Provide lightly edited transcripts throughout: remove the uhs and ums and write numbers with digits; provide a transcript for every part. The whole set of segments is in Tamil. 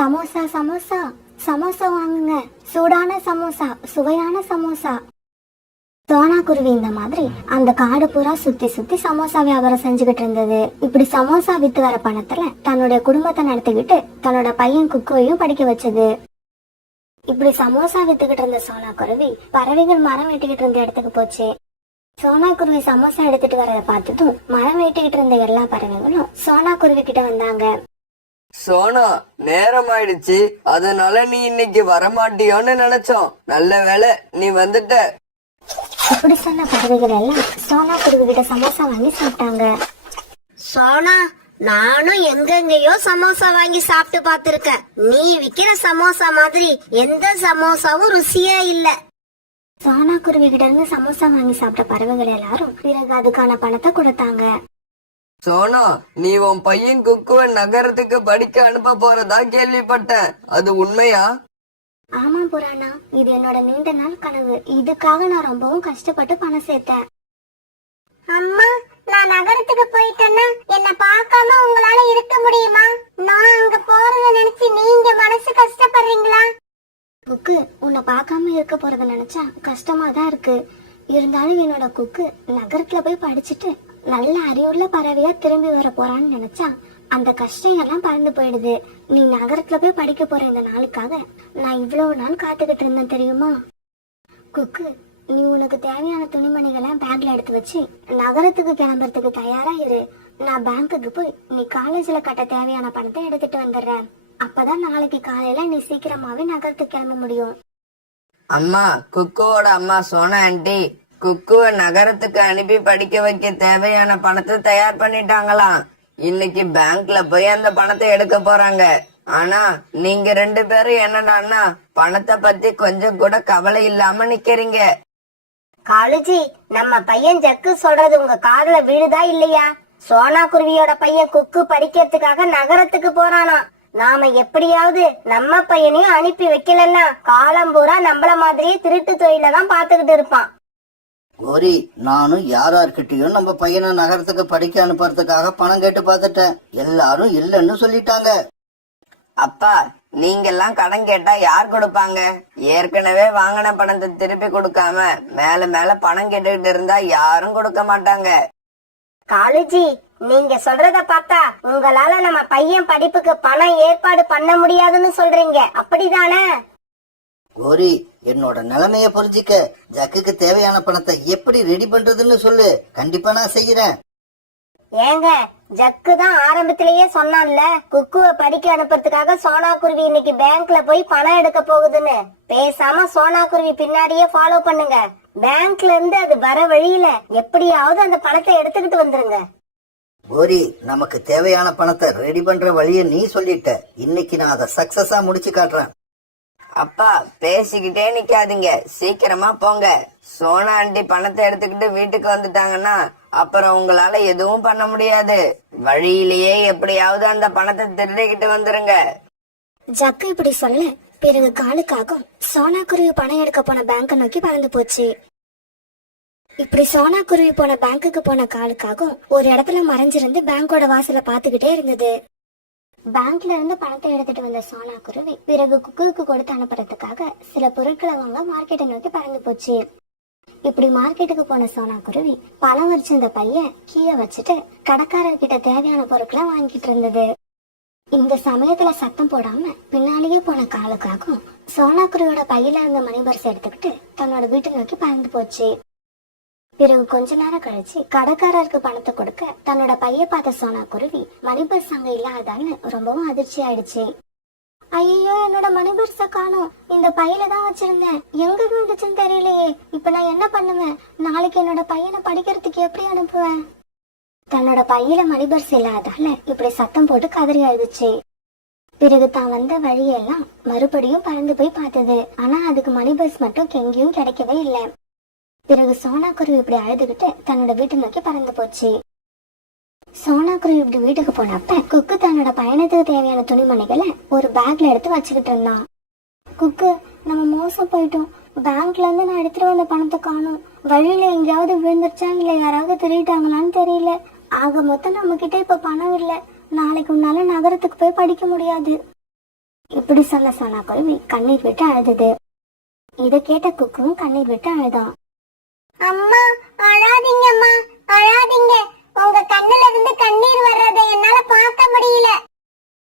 சமோசா சமோசா சமோசா வாங்குங்க, சூடான சமோசா, சுவையான சமோசா. சோனா குருவி இந்த மாதிரி அந்த காடு பூரா சுத்தி சுத்தி சமோசா வியாபாரம் செஞ்சுக்கிட்டு இருந்தது. இப்படி சமோசா வித்து வர பணத்துல தன்னுடைய குடும்பத்தை நடத்திக்கிட்டு தன்னோட பையன் குக்குவையும் படிக்க வச்சது. இப்படி சமோசா வித்துக்கிட்டு இருந்த சோனா குருவி பறவைகள் மரம் வெட்டிக்கிட்டு இருந்த இடத்துக்கு போச்சு. சோனா குருவி சமோசா எடுத்துட்டு வரத பார்த்ததும் மரம் வெட்டிக்கிட்டு இருந்த எல்லா பறவைகளும் சோனா குருவி கிட்ட வந்தாங்க. சோனா, நேரம் ஆயிடுச்சு, அதனால நீ இன்னைக்கு வரமாட்டியோன்னு நினைச்சோம். நல்ல வேளை நீ வந்துட்ட. இப்படி சொன்ன பறவைகள் எல்லாம் சோனா குருவி கிட்ட சமோசா வாங்கி சாப்பிட்டாங்க. சோனா, நானும் எங்கெங்கயோ சமோசா வாங்கி சாப்பிட்டு பாத்துருக்கேன். நீ விக்கிற சமோசா மாதிரி எந்த சமோசாவும் ருசியா இல்ல. சோனா குருவி கிட்ட இருந்து சமோசா வாங்கி சாப்பிட்ட பறவைகள் எல்லாரும் பிறகு அதுக்கான பணத்தை கொடுத்தாங்க. சோனா, நீ உன் பையன் குக்குவ நகரத்துக்கு படிக்க அனுப்ப போறதா கேள்விப்பட்டேன். அது உண்மையா? ஆமா புராணா, இது என்னோட நீண்ட நாள் கனவு. இதுக்காக நான் ரொம்பவும் கஷ்டப்பட்டு பணம் சேர்த்தேன். அம்மா, நான் நகரத்துக்கு போயிட்டேன்னா என்ன பார்க்காம உங்களால இருக்க முடியுமா? நான் அங்க போறத நினைச்சு நீங்க மனசு கஷ்டப்படுறீங்களா? குக்கு, உன்னை பார்க்காம இருக்க போறத நினைச்சா கஷ்டமா தான் இருக்கு. இருந்தாலும் என்னோட குக்கு நகரத்துல போய் படிச்சுட்டு நல்ல அறிவுள்ள பறவையா திரும்பி வர போறான்னு நினைச்சா அந்த கஷ்டம் எல்லாம் பறந்து போயிடுது. நீ நகரத்துல போய் படிக்க போற இந்த நாளுக்காக நான் இவ்வளவு நாள் காத்துக்கிட்டு இருந்தேன் தெரியுமா? குக்கு, நீ உனக்கு தேவையான துணிமணிகளை பேக்ல எடுத்து வச்சு நகரத்துக்கு கிளம்புறதுக்கு தயாரா இரு. நான் பேங்க்குக்கு போய் நீ காலேஜ்ல கட்ட தேவையான பணத்தை எடுத்துட்டு வந்துடுறேன். அப்பதான் நாளைக்கு காலையில நீ சீக்கிரமாவே நகரத்துக்கு கிளம்ப முடியும். அம்மா, குக்குவோட அம்மா சோனா ஆண்டி குக்குவ நகரத்துக்கு அனுப்பி படிக்க வைக்க தேவையான பணத்தை தயார் பண்ணிட்டாங்களாம். இன்னைக்கு பேங்க்ல போய் அந்த பணத்தை எடுக்க போறாங்க. ஆனா நீங்க 2 பேரும் என்னடான்னா பணத்தை பத்தி கொஞ்சம் கூட கவலை இல்லாம நிக்கிறீங்க. காலேஜி, நம்ம பையன் ஜக்கு சொல்றது உங்க காதுல விழுதா இல்லையா? சோனா குருவியோட பையன் குக்கு படிக்கிறதுக்காக நகரத்துக்கு போறானா. நாம எப்படியாவது நம்ம பையனையும் அனுப்பி வைக்கலன்னா காலம் பூரா நம்மள மாதிரியே திருட்டு தொழில தான் பாத்துக்கிட்டு இருப்பான். கோரி, நானும் யார்கிட்டயும் நம்ம பையனை நகரத்துக்கு படிக்க அனுப்புறதுக்காக பணம் கேட்டு பார்த்துட்டேன். எல்லாரும் இல்லன்னு சொல்லிட்டாங்க. அப்பா, நீங்க எல்லாம் கடன் கேட்டா யார் கொடுப்பாங்க? ஏற்கனவே வாங்கின பணத்தை திருப்பி கொடுக்காம மேல மேல பணம் கேட்டுக்கிட்டு இருந்தா யாரும் கொடுக்க மாட்டாங்க. காலேஜி, நீங்க சொல்றத பார்த்தா உங்களால நம்ம பையன் படிப்புக்கு பணம் ஏற்பாடு பண்ண முடியாதுன்னு சொல்றீங்க, அப்படிதானே? கோரி, என்னோட நிலைமைய புரிஞ்சிக்க ஜக்குக்கு தேவையான பணத்தை எப்படி ரெடி பண்றதுன்னு சொல்லு. கண்டிப்பா நான் செய்யறேன். ஏங்க, ஜக்கு தான் ஆரம்பத்திலேயே சொன்னான்ல குக்குவை படிக்க அனுப்புறதுக்காக சோனா குருவி இன்னைக்கு பேங்க்ல போய் பணம் எடுக்க போகுதுன்னு. பேசாம சோனா குருவி பின்னாடியே ஃபாலோ பண்ணுங்க. பேங்க்ல இருந்து அது வர வழியில எப்படியாவது அந்த பணத்தை எடுத்துக்கிட்டு வந்துருங்க. கோரி, நமக்கு தேவையான பணத்தை ரெடி பண்ற வழிய நீ சொல்லிட்ட. இன்னைக்கு நான் அதை சக்சஸா முடிச்சு காட்டுறேன். அப்பா, பேசிக்கிட்டே நிக்காதீங்க, சீக்கிரமா போங்க. சோனா ஆண்டி பணத்தை எடுத்துக்கிட்டு வீட்டுக்கு வந்துட்டாங்கன்னா அப்புறம் உங்களால எதுவும் பண்ண முடியாது. வழியிலேயே எப்படியாவது அந்த பணத்தை திருடிக்கிட்டு வந்துருங்க. ஜக்கு இப்படி சொல்ல பிறகு காலுக்காகும் சோனா குருவி பணம் எடுக்க போன பேங்க நோக்கி பறந்து போச்சு. இப்படி சோனா குருவி போன பேங்குக்கு போன காலுக்காகும் ஒரு இடத்துல மறைஞ்சிருந்து பேங்கோட வாசல பாத்துக்கிட்டே இருந்தது. பேங்க்ல இருந்து பணத்தை எடுத்துட்டு வந்த சோனா குருவி பிறகு குக்குவுக்கு கொடுத்து அனுப்புறதுக்காக சில பொருட்களை வாங்க மார்க்கெட்டை நோக்கி பறந்து போச்சு. இப்படி மார்க்கெட்டுக்கு போன சோனா குருவி பழம் வச்சிருந்த பைய கீழே வச்சுட்டு கடைக்காரர்கிட்ட தேவையான பொருட்களை வாங்கிட்டு இருந்தது. இந்த சமயத்துல சத்தம் போடாம பின்னாலேயே போன காலுக்காகும் சோனா குருவியோட பையில இருந்த மணி பர்ஸ் எடுத்துக்கிட்டு தன்னோட வீட்டை நோக்கி பறந்து போச்சு. பிறகு கொஞ்ச நேரம் கழிச்சு கடைக்காரருக்கு பணத்தை கொடுக்க தன்னோட பைய பார்த்த சோனா குருவி மணி பர்ஸ் அங்க இல்லாதான்னு ரொம்பவும் அதிர்ச்சி ஆயிடுச்சு. ஐயோ, என்னோட மணி பர்ஸ காணோம். இந்த பையில தான் வச்சிருந்தேன், எங்க விழுந்துச்சுன்னு தெரியலையே. இப்ப நான் என்ன பண்ணுவேன்? நாளைக்கு என்னோட பையனை படிக்கிறதுக்கு எப்படி அனுப்புவேன்? தன்னோட பையில மணி பர்ஸ் இல்லாதால இப்படி சத்தம் போட்டு கதறி அழுதுச்சு. பிறகு தான் வந்த வழியெல்லாம் மறுபடியும் பறந்து போய் பார்த்தது. ஆனா அதுக்கு மணி பர்ஸ் மட்டும் எங்கேயும் கிடைக்கவே இல்லை. பிறகு சோனா குருவி இப்படி அழுதுகிட்டு தன்னோட வீட்டை நோக்கி பறந்து போச்சு. சோனா குருவி இப்படி வீட்டுக்கு போனப்ப குக்கு தன்னோட பயணத்துக்கு தேவையான துணிமணிகளை ஒரு பேக்ல எடுத்து வச்சுக்கிட்டு இருந்தான். குக்கு, நம்ம மோசம் போயிட்டோம். பேங்க்ல இருந்து நான் எடுத்துட்டு வந்த பணத்தை காணோம். வழியில எங்கேயாவது விழுந்துருச்சா இல்ல யாராவது திருடிட்டாங்களான்னு தெரியல. ஆக மொத்தம் நம்ம கிட்ட இப்ப பணம் இல்ல. நாளைக்கு உன்னால நகரத்துக்கு போய் படிக்க முடியாது. இப்படி சொன்ன சோனாக்குருவி கண்ணீர் விட்டு அழுதுது. இதை கேட்ட குக்குவும் கண்ணீர் விட்டு அழுதான். அம்மா அழாதீங்கம்மா, அழாதீங்க. உங்க கண்ணுல இருந்து கண்ணீர் வர்றதை என்னால பார்க்க முடியல.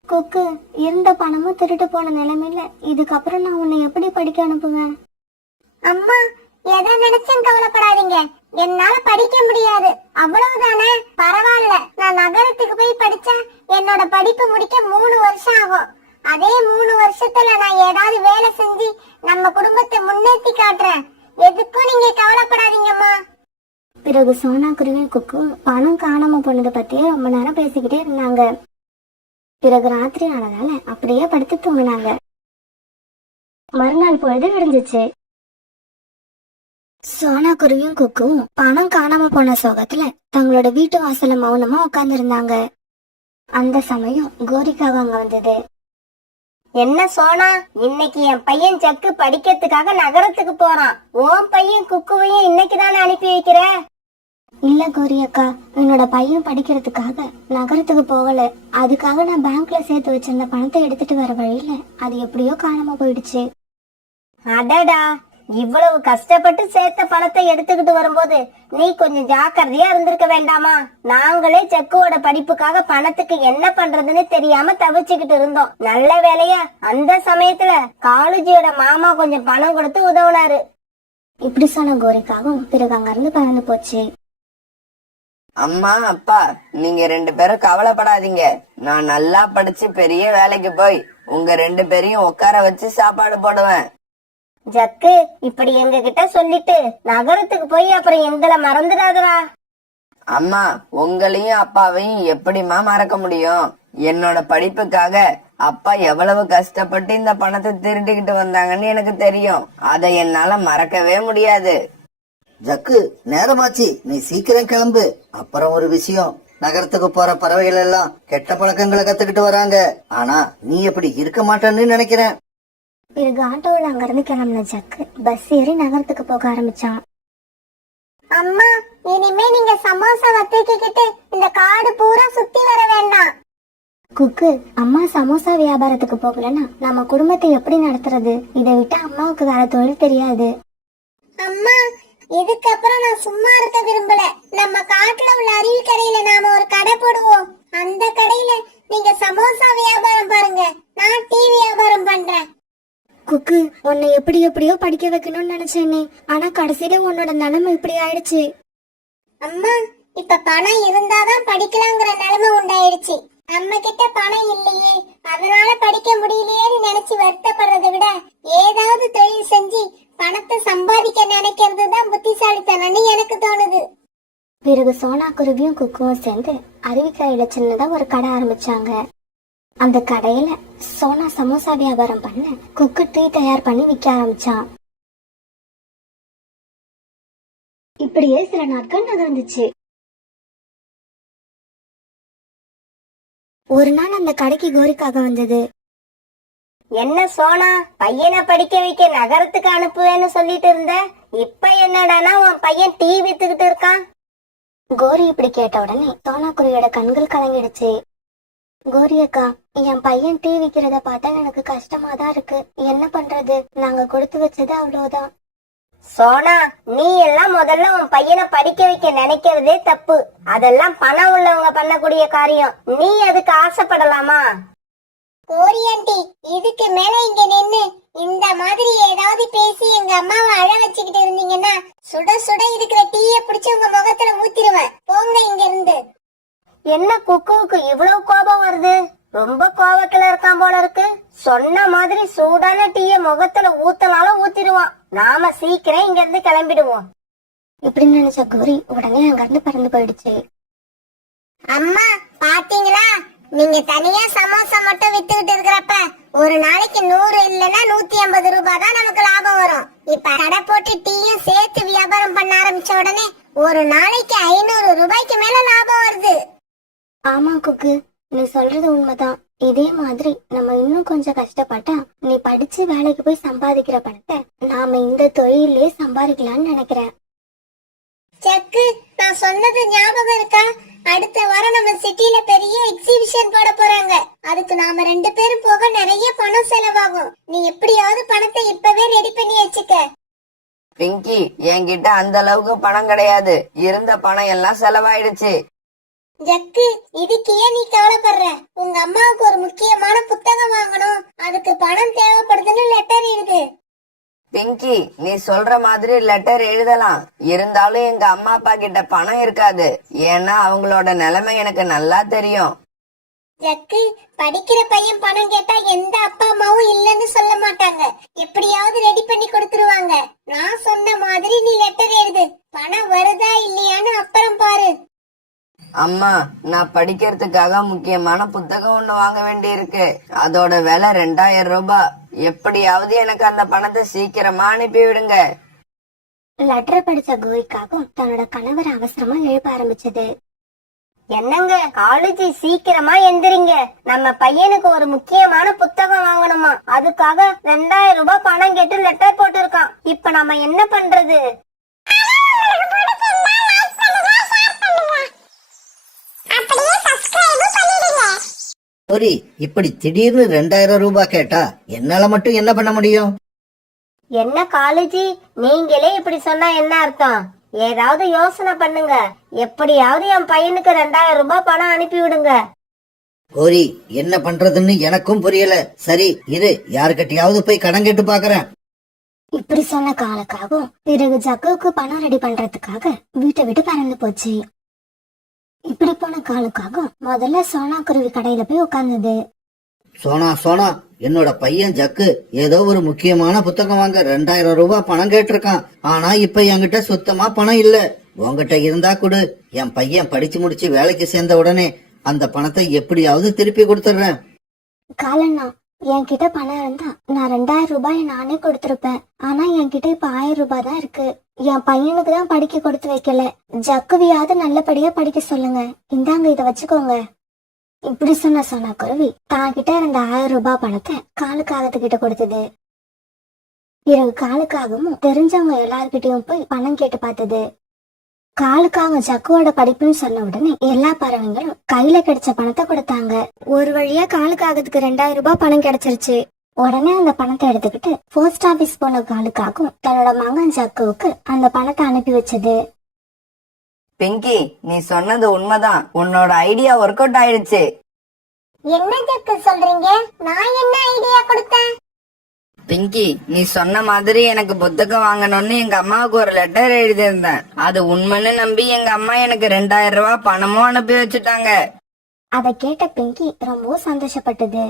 குக்கு, இருந்த பணமும் திருட்டு போன நிலைமையில இதுக்கப்புறம் நான் உன்னை எப்படி படிக்க அனுப்புவேன்? அம்மா எதை நினைச்சும் கவலைப்படாதீங்க, என்னால படிக்க முடியாது அவ்வளவுதானே. பரவாயில்ல, நான் நகரத்துக்கு போய் படிச்சா என்னோட படிப்பு முடிக்க 3 வருஷம் ஆகும். அதே 3 வருஷத்துல நான் ஏதாவது வேலை செஞ்சு நம்ம குடும்பத்தை முன்னேற்றி காட்டுறேன். எதுக்கும் நீங்க கவலைப்படாதீங்கம்மா. பிறகு சோனாக்குருவியும் குக்கும் பணம் காணாம போனதை பத்தியே ரொம்ப நேரம் பேசிக்கிட்டே இருந்தாங்க. பிறகு ராத்திரி ஆனதால அப்படியே படுத்து தூங்கினாங்க. மறுநாள் பொழுது விடிஞ்சிச்சு. சோனாக்குருவியும் குக்கும் பணம் காணாம போன சோகத்துல தங்களோட வீட்டு வாசல்ல மௌனமா உட்கார்ந்து இருந்தாங்க. அந்த சமயம் கோரிக்காக அங்க வந்தது. என்ன சோனா, இன்னைக்கு என் பையன் ஜக்கு படிக்கிறதுக்காக நகரத்துக்கு போறான். உன் பையன் குக்குவையும் இன்னைக்கு தானே அனுப்பி வைக்கிற? இல்ல கோரி அக்கா, என்னோட பையன் படிக்கிறதுக்காக நகரத்துக்கு போகல. அதுக்காக நான் பேங்க்ல சேர்த்து வச்சிருந்த பணத்தை எடுத்துட்டு வர வழியில அது எப்படியோ காணாம போயிடுச்சு. அடடா, இவ்வளவு கஷ்டப்பட்டு சேர்த்த பணத்தை எடுத்துக்கிட்டு வரும்போது நீ கொஞ்சம் ஜாக்கிரதையா இருந்திருக்க வேண்டாமா? நாங்களே ஜக்குவோட படிப்புக்காக பணத்துக்கு என்ன பண்றதுன்னு தெரியாம தவிச்சுக்கிட்டு இருந்தோம். நல்ல வேலையா அந்த சமயத்துல காலேஜியோட மாமா கொஞ்சம் பணம் கொடுத்து உதவுனாரு. இப்படி சொன்ன கோரிக்காகவும் பிறகு அங்க இருந்து பறந்து போச்சு. அம்மா அப்பா, நீங்க 2 பேரும் கவலைப்படாதீங்க. நான் நல்லா படிச்சு பெரிய வேலைக்கு போய் உங்க 2 பேரையும் உட்கார வச்சு சாப்பாடு போடுவேன். ஜக்கு, இப்படி எங்க கிட்ட சொல்லிட்டு நகரத்துக்கு போய் அப்புறம் எங்களை மறந்துடாதடா. அம்மா, உங்களையும் அப்பாவையும் எப்படிம்மா மறக்க முடியும்? என்னோட படிப்புக்காக அப்பா எவ்வளவு கஷ்டப்பட்டு இந்த பணத்தை திருடிக்கிட்டு வந்தாங்கன்னு எனக்கு தெரியும். அதை என்னால மறக்கவே முடியாது. ஜக்கு, நேரமாச்சு, நீ சீக்கிரம் கிளம்பு. அப்புறம் ஒரு விஷயம், நகரத்துக்கு போற பறவைகள் எல்லாம் கெட்ட பழக்கங்களை கத்துக்கிட்டு வராங்க. ஆனா நீ எப்படி இருக்க மாட்டேன்னு நினைக்கிறேன். பிறகு ஆட்டோவில் அங்க இருந்து கிளம்பின ஜக்கு பஸ் ஏறி நகரத்துக்கு போக ஆரம்பிச்சான். அம்மா, இனிமே நீங்க சமோசாவை தூக்கிக்கிட்டு இந்த காடு பூரா சுத்தி வர வேண்டாம். குக்கு, அம்மா சமோசா வியாபாரத்துக்கு போகலன்னா நம்ம குடும்பத்தை எப்படி நடத்துறது? இதை விட்டு அம்மாவுக்கு வேற தொழில் தெரியாது. அம்மா, இதுக்கப்புறம் நான் சும்மா இருக்க விரும்பல. நம்ம காட்டுல உள்ள அருவி கடையில நாம ஒரு கடை போடுவோம். அந்த கடையில நீங்க சமோசா வியாபாரம் பாருங்க, நான் டீ வியாபாரம் பண்றேன். குக்கு, உன்னை எப்படி எப்படியோ படிக்க வைக்கணும்னு நினைச்சேனே, ஆனா கடைசியில உன்னோட நிலைமை இப்படி ஆயிடுச்சு. அம்மா, இப்ப பணம் இருந்தாதான் படிக்கலாங்கிற நிலைமை உண்டாயிடுச்சு. நம்ம கிட்ட பணம் இல்லையே, அதனால படிக்க முடியலையேன்னு நினைச்சு வருத்தப்படுறதை விட ஏதாவது தொழில் செஞ்சு பணத்தை சம்பாதிக்க நினைக்கிறது தான் புத்திசாலித்தனம்னு எனக்கு தோணுது. பிறகு சோனாக்குருவியும் குக்குவும் சேர்ந்து அருவிக்கரையில சின்னதா ஒரு கடை ஆரம்பிச்சாங்க. அந்த கடையில சோனா சமோசா வியாபாரம் பண்ண, குக்கு டீ தயார் பண்ணி விற்க ஆரம்பிச்சான். இப்படியே சில நாட்கள் நகர்ந்துச்சு. ஒரு நாள் அந்த கடைக்கு கோரிக்காக வந்தது. என்ன சோனா, பையனை படிக்க வைக்க நகரத்துக்கு அனுப்புவேன்னு சொல்லிட்டு இருந்த, இப்ப என்னடானா உன் பையன் டீ வித்துக்கிட்டு இருக்கான்? கோரி இப்படி கேட்ட உடனே சோனாக்குருவியோட கண்கள் கலங்கிடுச்சு. கோரி அக்கா, என் பையன் டீ விக்கிறத பார்த்தா எனக்கு கஷ்டமா தான் இருக்கு. என்ன பண்றது? நாங்க கொடுத்து வச்சது அவ்வளவுதான். சோனா, நீ எல்லாம் முதல்ல உன் பையனை படிக்க வைக்க நினைக்கிறதே தப்பு. அதெல்லாம் பணம் உள்ளவங்க பண்ணக்கூடிய காரியம். நீ அதுக்கு ஆசைப்படலாமா? கோரி ஆண்டி, இதுக்கு மேல இங்க நின்னு இந்த மாதிரி ஏதாவது பேசி எங்க அம்மாவை அழ வச்சுக்கிட்டு இருந்தீங்கன்னா சுட சுட இருக்கிற டீய பிடிச்சு உங்க முகத்துல ஊத்திடுவேன். போங்க இங்க இருந்து. என்ன குக்குவுக்கு இவ்வளவு கோபம் வருது? ரொம்ப கோபத்துல இருக்கான் போல இருக்கு. சொன்ன மாதிரி சூடான டீய முகத்துல ஊத்தனாலும் ஊத்திடுவான். நாம சீக்கிரம் இங்க இருந்து கிளம்பிடுவோம். இப்படி நினைச்ச கோரி உடனே அங்க இருந்து பறந்து போயிடுச்சு. அம்மா, பாத்தீங்களா? நீங்க தனியா சமோசா மட்டும் வித்துக்கிட்டு இருக்கிறப்ப ஒரு நாளைக்கு 100 இல்லன்னா 150 ரூபாய் தான் நமக்கு லாபம் வரும். இப்ப கடை போட்டு டீயும் சேர்த்து வியாபாரம் பண்ண ஆரம்பிச்ச உடனே ஒரு நாளைக்கு 500 ரூபாய்க்கு மேல லாபம் வருது. ஆமா குக்கு, நீ சொல்றது உண்மைதான். இதே மாதிரி நம்ம இன்னும் கொஞ்சம் கஷ்டப்பட்டா நீ படிச்சு வேலைக்கு போய் சம்பாதிக்கிற பணத்தை நாம இந்த தொழிலே சம்பாதிக்கலாம்னு நினைக்கிறேன். செக்கு, நான் சொன்னது ஞாபகம் இருக்கா? அடுத்த வாரம் நம்ம சிட்டில பெரிய எக்ஸிபிஷன் போட போறாங்க. அதுக்கு நாம 2 பேரும் போக நிறைய பணம் செலவாகும். நீ எப்படியாவது பணத்தை இப்பவே ரெடி பண்ணி வச்சுக்க. பிங்கி, என்கிட்ட அந்த அளவுக்கு பணம் கிடையாது. இருந்த பணம் எல்லாம் செலவாயிடுச்சு. ஜக்கு, இதுக்கு ஏன் நீ கவலைப்படுற? உங்க அம்மாவுக்கு ஒரு முக்கியமான புத்தகம் வாங்கணும், அதுக்கு பணம் தேவைப்படுதுன்னு லெட்டர் எழுது. பிங்கி, நீ சொல்ற மாதிரி லெட்டர் எழுதலாம். இருந்தாலும் எங்க அம்மா அப்பா கிட்ட பணம் இருக்காது. ஏன்னா அவங்களோட நிலைமை எனக்கு நல்லா தெரியும். ஜக்கு, படிக்கிற பையன் பணம் கேட்டா எந்த அப்பா அம்மாவும் இல்லன்னு சொல்ல மாட்டாங்க. எப்படியாவது ரெடி பண்ணி கொடுத்துருவாங்க. நான் சொன்ன மாதிரி நீ லெட்டர் எழுது. பணம் வருதா இல்லையான்னு அப்புறம் பாரு. அம்மா, நான் படிக்கிறதுக்காக முக்கியமான புத்தகம் ஒண்ணு வாங்க வேண்டி இருக்கு. அதோட விலை 2000 ரூபாய். எப்படியாவது எனக்கு அந்த பணத்தை சீக்கிரமா அனுப்பி விடுங்க. லெட்டர் படிச்ச கோவிக்காகவும் தன்னோட கணவர் அவசரமா எழுப்ப ஆரம்பிச்சது. என்னங்க காலேஜ், சீக்கிரமா எந்திரிங்க. நம்ம பையனுக்கு ஒரு முக்கியமான புத்தகம் வாங்கணுமா, அதுக்காக 2000 ரூபாய் பணம் கேட்டு லெட்டர் போட்டிருக்கான். இப்ப நம்ம என்ன பண்றது? சரி, இப்படி திடீர்னு 2000 ரூபாய் கேட்டா என்னால மட்டும் என்ன பண்ண முடியும்? என்ன காலேஜ், நீங்களே இப்படி சொன்னா என்ன அர்த்தம்? ஏதாவது யோசனை பண்ணுங்க. எப்படியாவது என் பையனுக்கு 2000 ரூபாய் பணம் அனுப்பி விடுங்க. கோரி, என்ன பண்றதுன்னு எனக்கும் புரியல. சரி இரு, யாருக்கிட்டயாவது போய் கடன் கேட்டு பாக்குறேன். இப்படி சொன்ன காலுக்காகவும் பிறகு ஜக்குவுக்கு பணம் ரெடி பண்றதுக்காக வீட்டை விட்டு பறந்து போச்சு. இப்படி போன காலுக்காகவும் முதல்ல சோனா குருவி கடையில போய் உட்கார்ந்தது. சோனா, என்னோட பையன் ஜக்கு ஏதோ ஒரு முக்கியமான புத்தகம் வாங்க 2000 ரூபாய் பணம் கேட்டிருக்கான். ஆனா இப்ப என்கிட்ட சுத்தமா பணம் இல்ல. உங்ககிட்ட இருந்தா கொடு. என் பையன் படிச்சு முடிச்சு வேலைக்கு சேர்ந்த உடனே அந்த பணத்தை எப்படியாவது திருப்பி கொடுத்துடுறேன். காலண்ணா, என்கிட்ட பணம் இருந்தா நான் 2000 ரூபாய் நானே கொடுத்திருப்பேன். ஆனா என்கிட்ட இப்ப 1000 ரூபாய் தான் இருக்கு. என் பையனுக்கு தான் படிக்க கொடுத்து வைக்கல. ஜக்குவியாவது நல்லபடியா படிக்க சொல்லுங்க. இந்தாங்க, இத வச்சுக்கோங்க. இப்படி சொன்ன சோனா குருவி தான் கிட்ட இருந்த 1000 ரூபாய் பணத்தை காலுக்காகத்துக்கிட்ட கொடுத்தது. பிறகு காலுக்காகவும் தெரிஞ்சவங்க எல்லார்கிட்டயும் போய் பணம் கேட்டு பார்த்தது. காலுக்காக ஜக்குவோட படிப்புன்னு சொன்ன உடனே எல்லா பறவைங்களும் கையில கிடைச்ச பணத்தை கொடுத்தாங்க. ஒரு வழியா காலுக்காகத்துக்கு 2000 ரூபாய் பணம் கிடைச்சிருச்சு. உடனே அந்த பணத்தை எடுத்துக்கிட்டு போஸ்ட் ஆபீஸ் போன காலுக்காகவும் தன்னோட மகன் ஜக்குவுக்கு அந்த பணத்தை அனுப்பி வச்சது. பிங்கி, நீ சொன்னது உண்மைதான். உன்னோட ஐடியா ஒர்க் அவுட் ஆயிடுச்சு. என்ன ஜக்கு சொல்றீங்க? நான் என்ன ஐடியா கொடுத்தேன்? பிங்கி, நீ சொன்ன மாதிரி எனக்கு புத்தகம் வாங்கணும்னு எங்க அம்மாவுக்கு ஒரு லெட்டர் எழுதியிருந்தேன். அது உண்மைன்னு நம்பி எங்க அம்மா எனக்கு 2000 ரூபாய் பணமும் அனுப்பி வச்சுட்டாங்க. அதை கேட்ட பிங்கி ரொம்ப சந்தோஷப்பட்டது.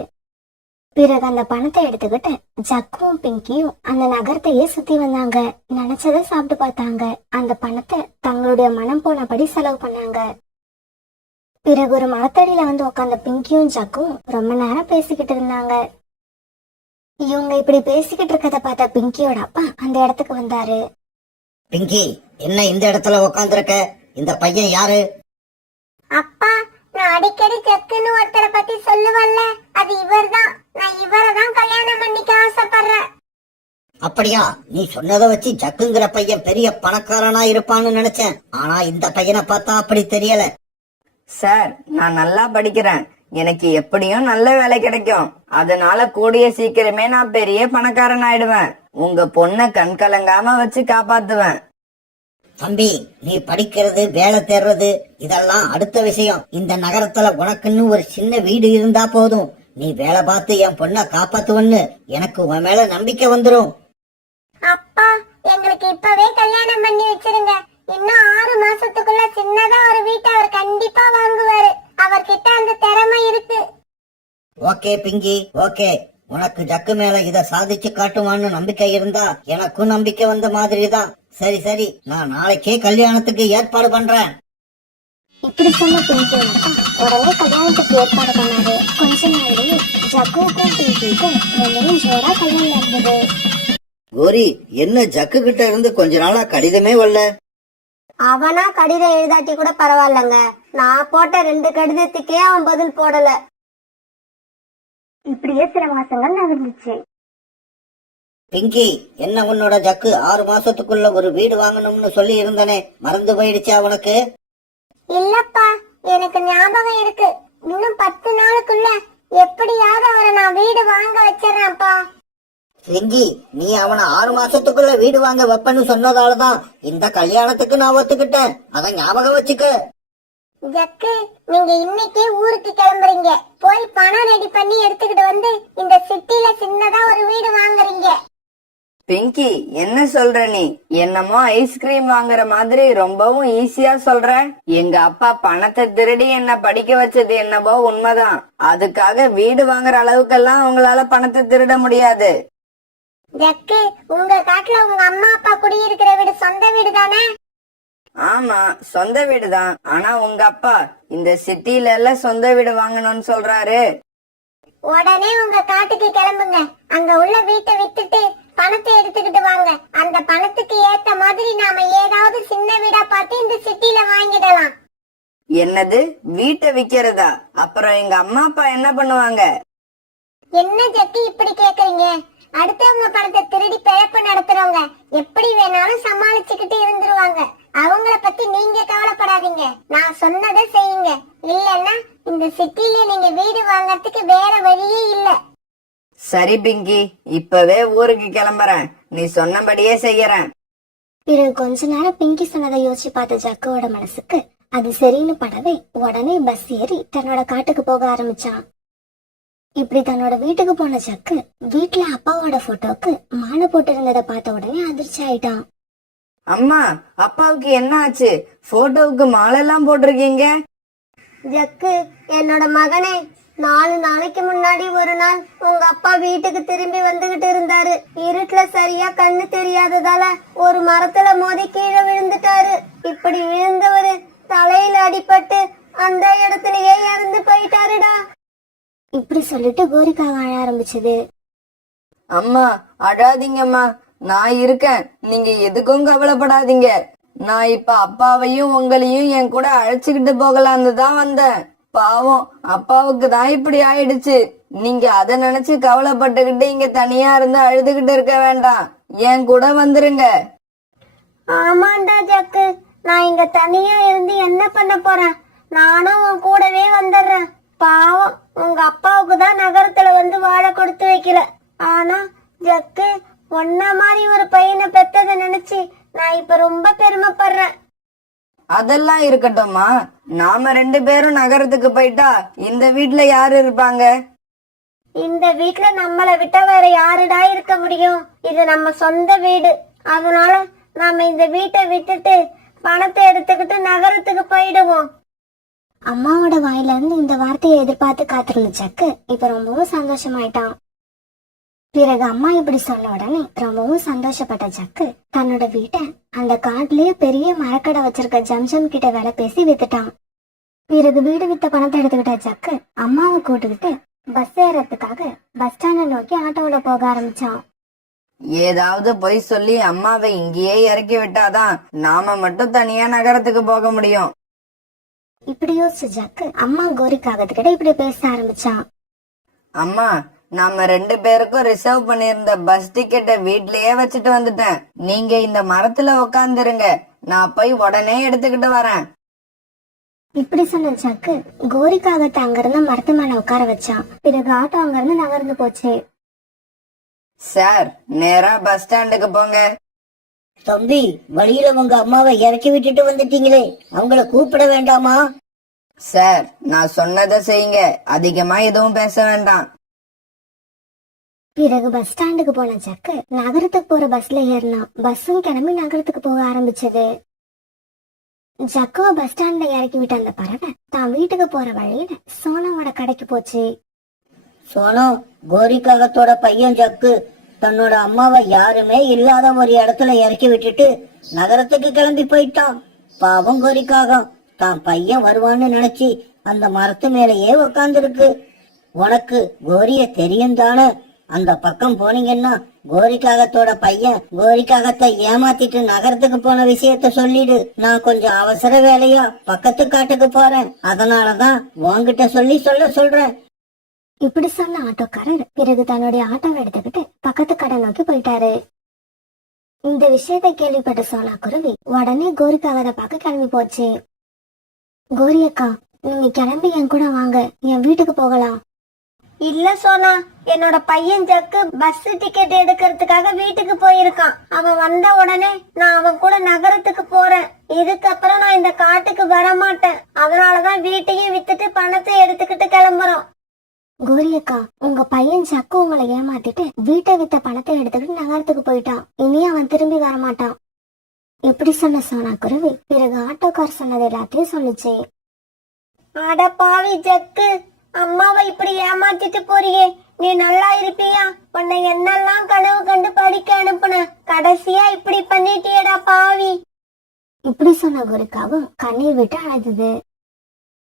பிறகு அந்த பணத்தை எடுத்துக்கிட்டு ஜக்குவும் பிங்கியும் அந்த நகரத்தையே சுத்தி வந்தாங்க. நினைச்சதை சாப்பிட்டு பார்த்தாங்க. அந்த பணத்தை தங்களுடைய மனம் போனபடி செலவு பண்ணாங்க. பிறகு ஒரு மரத்தடியில வந்து உட்கார்ந்த பிங்கியும் ஜக்குவும் ரொம்ப நேரம் பேசிக்கிட்டு இருந்தாங்க. இவங்க இப்படி பேசிக்கிட்டு இருக்கத பார்த்த பிங்கியோட அப்பா அந்த இடத்துக்கு வந்தாரு. பிங்கி, என்ன இந்த இடத்துல உக்காந்துருக்க? இந்த பையன் யாரு? அப்பா, நான் அடிக்கடி ஜக்குன்னு ஒருத்தரை பத்தி சொல்லுவல்ல, அது இவர்தான். நான் இவரை தான் கல்யாணம் பண்ணிக்க ஆசைப்படுறேன். அப்படியா? நீ சொன்னதை வச்சு ஜக்குங்கிற பையன் பெரிய பணக்காரனா இருப்பான்னு நினைச்சேன். ஆனா இந்த பையனை பார்த்தா அப்படி தெரியல. சார், நான் நல்லா படிக்கிறேன். எனக்கு எப்படியும் நல்ல வேலை கிடைக்கும். அதனால கூடிய சீக்கிரமே நான் பெரிய பணக்காரன் ஆயிடுவேன். உங்க பொண்ணை கண் கலங்காம வச்சு காப்பாத்துவேன். தம்பி, நீ படிக்கிறது, வேலை தேடுறது இதெல்லாம் அடுத்த விஷயம். இந்த நகரத்துல உனக்குன்னு ஒரு சின்ன வீடு இருந்தா போதும். நீ வேலை பார்த்து என் பொண்ணை காப்பாத்துவன்னு எனக்கு உன் மேல நம்பிக்கை வந்துரும். அப்பா, எங்களுக்கு இப்பவே கல்யாணம் பண்ணி வச்சிருங்க. இன்னும் 6 மாசத்துக்குள்ள சின்னதா ஒரு வீட்டை அவர் கண்டிப்பா வாங்குவாரு. அவர்கிட்ட அந்த திறமை இருக்கு. Okay Pinki, okay. உனக்கு ஜக்கு மேல இத சாதிச்சு காட்டுவான்னு நம்பிக்கை இருந்தா எனக்கும் நம்பிக்கை வந்த மாதிரிதான். சரி சரி, நான் நாளைக்கே கல்யாணத்துக்கு ஏற்பாடு பண்றேன். இப்படி சொன்ன பிங்கியோட அப்பா உடனே கல்யாணத்துக்கு ஏற்பாடு பண்ணாரு. கொஞ்ச நாள்லயே ஜக்குவுக்கும் பிங்கிக்கும் 2 ஜோரா கல்யாணம் நடந்தது. கோரி, என்ன ஜக்கு கிட்ட இருந்து கொஞ்ச நாளா கடிதமே வரல? அவனா கடிதம் எழுதாட்டி கூட பரவாயில்லங்க. நான் போட்ட 2 கடிதத்துக்கே அவன் பதில் போடல. இப்படியே சில மாசங்கள் நடந்துச்சு. பிங்கி, என்ன உன்னோட ஜக்கு 6 மாசத்துக்குள்ள ஒரு வீடு வாங்கணும்னு சொல்லி இருந்தனே, மறந்து போயிடுச்சா உனக்கு? இல்லப்பா, எனக்கு ஞாபகம் இருக்கு. இன்னும் 10 நாளுக்குள்ள எப்படியாவது அவரை நான் வீடு வாங்க வச்சிடறேன்ப்பா. சிங்கி, நீ அவனை 6 மாசத்துக்குள்ள வீடு வாங்க வைப்பன்னு சொன்னதாலதான் இந்த கல்யாணத்துக்கு நான் ஒத்துக்கிட்டேன். அத ஞாபகம் வச்சுக்க. ஜக்கு, நீங்க இன்னைக்கே ஊருக்கு கிளம்புறீங்க. போய் பணம் ரெடி பண்ணி எடுத்துக்கிட்டு வந்து இந்த சிட்டில சின்னதா ஒரு வீடு வாங்குறீங்க. பிங்கி, என்ன சொல்ற நீ? என்னமோ ஐஸ்கிரீம் வாங்குற மாதிரி ரொம்பவும் ஈஸியா சொல்ற. எங்க அப்பா பணத்தை திருடி என்ன படிக்க வச்சது என்னவோ உண்மைதான். அதுக்காக வீடு வாங்குற அளவுக்கெல்லாம் உங்களால பணத்தை திருட முடியாது. ஜக்கு, உங்க காட்டுல உங்க அம்மா அப்பா குடியிருக்கிற வீடு சொந்த வீடு தானே? ஆமா, சொந்த வீடுதான். ஆனா உங்க அப்பா இந்த சிட்டில எல்லாம் சொந்த வீடு வாங்கணும்னு சொல்றாரு. உடனே உங்க காட்டுக்கு கிளம்புங்க. அங்க உள்ள வீட்டை வித்துட்டு பணத்தை எடுத்துக்கிட்டு வாங்க. அந்த பணத்துக்கு ஏத்த மாதிரி நாம ஏதாவது சின்ன வீடா பார்த்து இந்த சிட்டில வாங்கிடலாம். என்னது, வீட்டை விக்கிறதா? அப்புறம் எங்க அம்மா அப்பா என்ன பண்ணுவாங்க? என்ன ஜக்கு இப்படி கேக்குறீங்க? அடுத்தவங்க பணத்தை திருடி பிழைப்பு நடத்துறவங்க எப்படி வேணாலும் சமாளிச்சுக்கிட்டு இருந்துருவாங்க. அவங்கள பத்தி நீங்க கவலைப்படாதீங்க. நான் சொன்னதை செய்யுங்க. இல்லன்னா இந்த சிட்டில நீங்க வீடு வாங்கறதுக்கு வேற வழியே இல்ல. சரி பிங்கி, இப்பவே ஊருக்கு கிளம்புறேன். நீ சொன்னபடியே செய்யறேன். பிறகு கொஞ்ச நேரம் பிங்கி சொன்னதை யோசிச்சு பார்த்த ஜக்குவோட மனசுக்கு அது சரின்னு படவே உடனே பஸ் ஏறி தன்னோட காட்டுக்கு போக ஆரம்பிச்சான். இப்படி தன்னோட வீட்டுக்கு போன ஜக்கு வீட்டுல அப்பாவோட போட்டோக்கு மாலை போட்டு இருந்ததை பார்த்த உடனே அதிர்ச்சி ஆயிட்டான். அம்மா, அப்பாவுக்கு என்ன ஆச்சு? போட்டோவுக்கு மாலை எல்லாம் போட்டிருக்கீங்க. ஜக்கு, என்னோட மகனே, 4 நாளைக்கு முன்னாடி ஒரு நாள் உங்க அப்பா வீட்டுக்கு திரும்பி வந்துகிட்டு இருந்தாரு. இருட்டுல சரியா கண்ணு தெரியாததால ஒரு மரத்துல மோதி கீழே விழுந்துட்டாரு. இப்படி விழுந்தவரு தலையில அடிபட்டு அந்த இடத்துலயே இறந்து போயிட்டாருடா. இப்படி சொல்லிட்டு கோரிக்காக அழ ஆரம்பிச்சது. அம்மா, அழாதீங்கம்மா, நான் இருக்கேன். நீங்க எதுக்கும் கவலைப்படாதீங்க. நான் இப்ப அப்பாவையும் உங்களையும் என் கூட அழைச்சுக்கிட்டு போகலான்னு தான் வந்தேன். பாவம், அப்பாவுக்கு தான் இப்படி ஆயிடுச்சு. நீங்க அத நினைச்சு கவலைப்பட்டுக்கிட்டு இங்க தனியா இருந்து அழுதுகிட்டு இருக்க வேண்டாம். என் கூட வந்துருங்க. ஆமாண்டா ஜக்கு, நான் இங்க தனியா இருந்து என்ன பண்ண போறேன்? நானும் உன் கூடவே வந்துடுறேன். பாவம், உங்க அப்பாவுக்கு தான் நகரத்துல வந்து வாழ கொடுத்து வைக்கல. ஆனா ஜக்கு, ஒன்ன மாதிரி ஒரு பையனை பெத்ததை நினைச்சு நான் இப்ப ரொம்ப பெருமைப்படுறேன். அதெல்லாம் இருக்கட்டும்மா, நாம 2 பேரும் நகரத்துக்கு போயிட்டா இந்த வீட்ல யாரு இருப்பாங்க? இந்த வீட்ல நம்மளை விட்டா வேற யாருடா இருக்க முடியும்? இது நம்ம சொந்த வீடு. அதனால நாம இந்த வீட்டை விட்டுட்டு பணத்தை எடுத்துக்கிட்டு நகரத்துக்கு போயிடுவோம். அம்மாவோட வாயில இருந்து இந்த வார்த்தையை எதிர்பார்த்து காத்திருந்த ஜக்கு இப்ப ரொம்பவும் சந்தோஷமாயிட்டான். பிறகு அம்மா இப்படி சொன்ன உடனே ரொம்பவும் சந்தோஷப்பட்ட ஜக்கு தன்னோட வீட்டை அந்த காட்டுலயே பெரிய மரக்கடை வச்சிருக்க ஜம்ஜம் கிட்ட வேலை பேசி வித்துட்டான். பிறகு வீடு வித்த பணத்தை எடுத்துக்கிட்ட ஜக்கு அம்மாவை கூட்டுக்கிட்டு பஸ் ஏறதுக்காக பஸ் ஸ்டாண்ட நோக்கி ஆட்டோல போக ஆரம்பிச்சான். ஏதாவது பொய் சொல்லி அம்மாவை இங்கேயே இறக்கி விட்டாதான் நாம மட்டும் தனியா நகரத்துக்கு போக முடியும். இப்படி யோசிச்ச ஜக்கு அம்மா கோரிக்காகத்துக்கிட்ட இப்படி பேச ஆரம்பிச்சான். அம்மா, நாம 2 பேருக்கும் ரிசர்வ் பண்ணிருந்த பஸ் டிக்கெட்டை வீட்லயே வச்சுட்டு வந்துட்டேன். நீங்க இந்த மரத்துல உக்காந்துருங்க, நான் போய் உடனே எடுத்துக்கிட்டு வரேன். இப்படி சொன்ன ஜக்கு கோரிக்காகத்தை அங்கிருந்து மரத்து மேல உட்கார வச்சான். பிறகு ஆட்டோ அங்கிருந்து நகர்ந்து போச்சு. சார், நேரா பஸ் ஸ்டாண்டுக்கு போங்க. தம்பி, வழியில உங்க அம்மாவை இறக்கி விட்டுட்டு வந்துட்டீங்களே, அவங்கள கூப்பிட வேண்டாமா? சார், நான் சொன்னதை செய்யுங்க. அதிகமா எதுவும் பேச வேண்டாம். பிறகு பஸ் ஸ்டாண்டுக்கு போன ஜக்கு நகரத்துக்கு போற பஸ்ல ஏறினான். பஸ்ஸும் கிளம்பி நகரத்துக்கு போக ஆரம்பிச்சது. ஜக்குவ பஸ் ஸ்டாண்ட்ல இறக்கி விட்ட அந்த பறவை தான் வீட்டுக்கு போற வழியில சோனாவோட கடைக்கு போச்சு. சோனோ, கோரிக்காகத்தோட பையன் ஜக்கு தன்னோட அம்மாவை யாருமே இல்லாத ஒரு இடத்துல இறக்கி விட்டுட்டு நகரத்துக்கு கிளம்பி போயிட்டான். பாவம் கோரிக்காகம் தான் பையன் வருவான்னு நினைச்சு அந்த மரத்து மேலேயே உக்காந்துருக்கு. உனக்கு கோரிய தெரியும் தானே? அந்த பக்கம் போனீங்கன்னா கோரிக்காகத்தோட பையன் கோரிக்காகத்தை ஏமாத்திட்டு நகரத்துக்கு போன விஷயத்த சொல்லிடு. நான் கொஞ்சம் அவசர வேலையா பக்கத்து காட்டுக்கு போறேன், அதனாலதான் உன்கிட்ட சொல்ல சொல்றேன். இப்படி சொன்ன ஆட்டோக்காரர் பிறகு தன்னுடைய ஆட்டோவை எடுத்துக்கிட்டு பக்கத்து கடை நோக்கி போயிட்டாரு. இந்த விஷயத்தை கேள்விப்பட்ட சோனா குருவி உடனே கோரிக்காகத்தை பார்க்க கிளம்பி போச்சு. கோரி அக்கா, நீங்க கிளம்பி என் கூட வாங்க, என் வீட்டுக்கு போகலாம். இல்ல சோனா, என்னோட பையன் ஜக்கு பஸ் டிக்கெட் எடுக்கிறதுக்காக வீட்டுக்கு போயிருக்கான். அவன் வந்த உடனே நான் அவன் கூட நகரத்துக்கு போறேன். இதுக்கப்புறம் நான் இந்த காட்டுக்கு வர மாட்டேன். அதனாலதான் வீட்டையும் வித்துட்டு பணத்தை எடுத்துக்கிட்டு கிளம்புறோம். கோரி அக்கா, உங்க பையன் ஜக்கு உங்களை ஏமாத்திட்டு வீட்டை வித்த பணத்தை எடுத்துக்கிட்டு நகரத்துக்கு போயிட்டான். இனி அவன் திரும்பி வரமாட்டான். எப்படி சொன்ன சோனா குருவி பிறகு ஆட்டோக்கார் சொன்னது எல்லாத்தையும் சொல்லுச்சு. அட பாவி ஜக்கு, அம்மாவை இப்படி ஏமாத்திட்டு போறியே, நீ நல்லா இருப்பியா? உன்னை என்னெல்லாம் கனவு கண்டு படிக்க அனுப்புன, கடைசியா இப்படி பண்ணிட்டியடா பாவி. இப்படி சொன்ன கோரிக்காவும் கண்ணீர் விட்டு அழுதுது.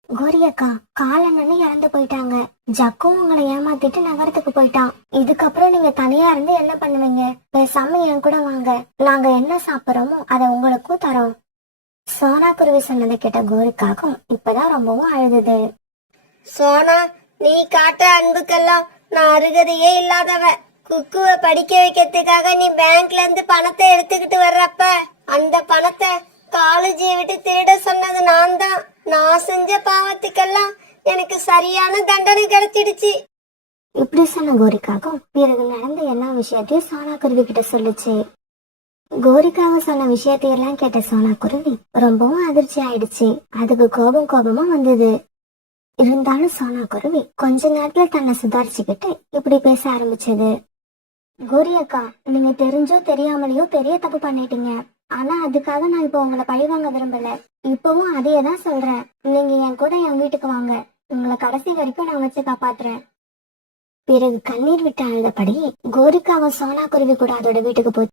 கோரி அக்கா, காலன்னு இறந்து போயிட்டாங்க. ஜக்கும் உங்களை ஏமாத்திட்டு நகரத்துக்கு போயிட்டான். இதுக்கப்புறம் நீங்க தனியா இருந்து என்ன பண்ணுவீங்க? பேசாம என் கூட வாங்க, நாங்க என்ன சாப்பிடுறோமோ அதை உங்களுக்கும் தரோம். சோனா குருவி சொன்னதை கேட்ட கோரிக்காகும் இப்பதான் ரொம்பவும் அழுதுது. சோனா, நீ காட்டுற அன்புக்கெல்லாம் நான் அருகதையே இல்லாதவ. குக்குவை படிக்க வைக்கிறதுக்காக நீ பேங்க்ல இருந்து பணத்தை எடுத்துக்கிட்டு வர்றப்ப அந்த பணத்தை காலேஜியை விட்டு திருட சொன்னது நான் தான். நான் செஞ்ச பாவத்துக்கெல்லாம் எனக்கு சரியான தண்டனை கிடைச்சிடுச்சு. இப்படி சொன்ன கோரிக்காகும் பிறகு நடந்த எல்லா விஷயத்தையும் சோனா குருவி கிட்ட சொல்லுச்சு. கோரிக்காக சொன்ன விஷயத்தையெல்லாம் கேட்ட சோனா குருவி ரொம்பவும் அதிர்ச்சி ஆயிடுச்சு. அதுக்கு கோபமா வந்தது. இருந்தாலும் சோனா குருவி கொஞ்ச நேரத்துல தன்னை சுதாரிச்சுக்கிட்டு இப்படி பேச ஆரம்பிச்சது. கோரி அக்கா, நீங்க தெரிஞ்சோ தெரியாமலையோ பெரிய தப்பு பண்ணிட்டீங்க. ஆனா அதுக்காக நான் இப்போ உங்களை பழி வாங்க விரும்பல. இப்பவும் அதையே தான் சொல்றேன். நீங்க என் கூட என் வீட்டுக்கு வாங்க, உங்களை கடைசி வரைக்கும் நான் வச்சு காப்பாத்துறேன். பிறகு கண்ணீர் விட்டு அழுதபடி கோரிக்காவும் சோனா குருவி கூட அதோட வீட்டுக்கு போய்